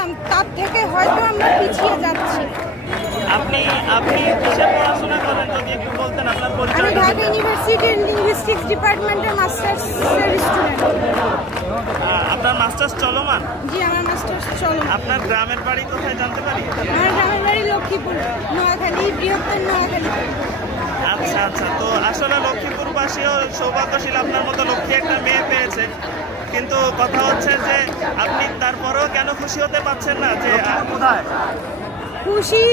করলাম তার থেকে হয়তো আমরা পিছিয়ে যাচ্ছি। আপনি আপনি কিসে পড়াশোনা করেন যদি একটু বলতেন আপনার আমি পরিচয়। ঢাকা ইউনিভার্সিটির লিঙ্গুইস্টিক্স ডিপার্টমেন্টের মাস্টার্সের স্টুডেন্ট। আপনার মাস্টার্স চলমান? জি, আমার মাস্টার্স চলো। আপনার গ্রামের বাড়ি কোথায় জানতে পারি? আমার গ্রামের বাড়ি লক্ষ্মীপুর, নোয়াখালী, বৃহত্তর নোয়াখালী। আচ্ছা আচ্ছা, তো আসলে লক্ষ্মীপুরবাসীও সৌভাগ্যশীল, আপনার মতো লক্ষ্মী একটা মেয়ে পেয়েছে। কিন্তু কথা হচ্ছে যে আপনি তারপরেও কেন খুশি হতে পারছেন না যে কোথায়? খুশি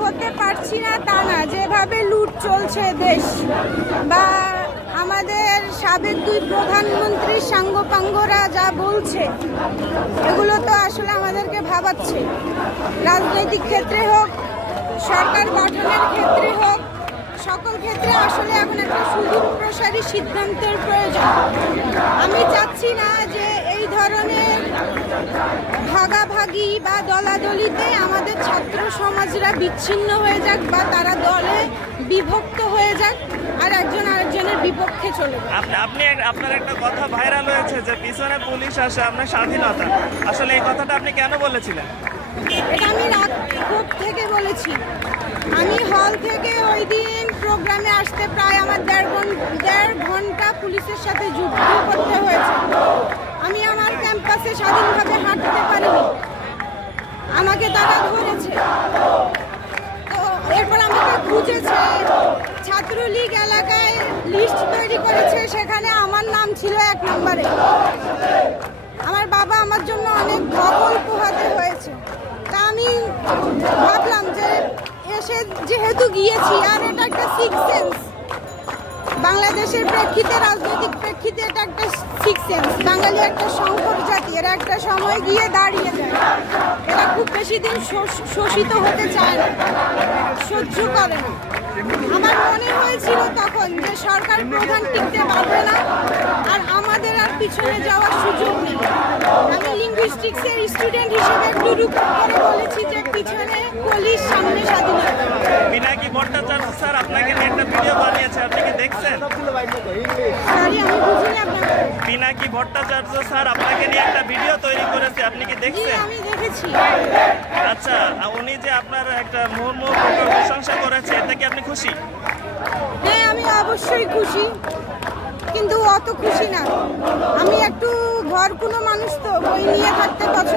হতে পারছি না তা না, যেভাবে লুট চলছে দেশ, বা আমাদের সাবেক দুই প্রধানমন্ত্রী সাঙ্গপাঙ্গরা যা বলছে, এগুলো তো আসলে আমাদেরকে ভাবাচ্ছে। রাজনৈতিক ক্ষেত্রে হোক, সরকার গঠনের ক্ষেত্রে হোক, সকল ক্ষেত্রে আসলে এখন একটা সুদূর প্রসারী সিদ্ধান্তের প্রয়োজন। আমি চাচ্ছি না যে এই ধরনের ভাগাভাগি বা দলাদলিতে আমাদের ছাত্র সমাজরা বিচ্ছিন্ন হয়ে যাক, বা তারা দলে বিভক্ত হয়ে যাক আর একজন আরেকজনের বিপক্ষে চলে যাক। আপনি আপনার একটা কথা ভাইরাল হয়েছে যে পিছনে পুলিশ আসে আপনার স্বাধীনতা, আসলে এই কথাটা আপনি কেন বলেছিলেন? এটা আমি রাতভোর থেকে বলেছি। আমি হল থেকে ওই দিন প্রোগ্রামে আসতে প্রায় আমার দেড় ঘন্টা পুলিশের সাথে যুদ্ধ করতে হয়েছে। আমি আমার ক্যাম্পাসে স্বাধীনভাবে হাঁটতে পারিনি, আমাকে তারা ধরেছে। তো এরপর আমাকে খুঁজেছে, ছাত্রলীগ এলাকায় লিস্ট তৈরি করেছে, সেখানে আমার নাম ছিল 1 নম্বরে। আমার বাবা আমার জন্য অনেক ধকল পোহাতে হয়েছে। তা আমি ভাবলাম যে এসে যেহেতু গিয়েছি, আর এটা একটা সিক্স সেন্স বাংলাদেশের প্রেক্ষিতে, রাজনৈতিক প্রেক্ষিতে এটা একটা সিক্স সেন্স। বাঙালি একটা সংকট জাতি, এরা একটা সময় গিয়ে দাঁড়িয়ে যায়। এরা খুব বেশি দিন শোষিত হতে চায় না, সহ্য করে না। আমার মনে হয়েছিল তখন যে সরকার প্রধান টিকতে পারবে না, আর আমাদের আর পিছনে যাওয়ার সুযোগ নেই। আমি লিঙ্গুইস্টিক্সের স্টুডেন্ট হিসেবে একটু রূপ করে বলেছি যে পিছনে পুলিশ, সামনে স্বাধীনতা। পিনাকি ভট্টাচার্য স্যার আপনাকে নিয়ে একটা ভিডিও বানিয়েছে, আপনি কি দেখছেন? সরি, আমি বুঝিনি আপনার। পিনাকি ভট্টাচার্য স্যার আপনাকে নিয়ে একটা ভিডিও তৈরি করেছে, আপনি কি জি, দেখছেন? আমি দেখেছি। আচ্ছা, উনি যে আপনার একটা মুহুর্মুহু প্রশংসা করেছে, এতে কি আপনি খুশি? হ্যাঁ, আমি অবশ্যই খুশি, কিন্তু অত খুশি না। আমি একটু ঘর কোনো মানুষ, তো বই নিয়ে থাকতে পছন্দ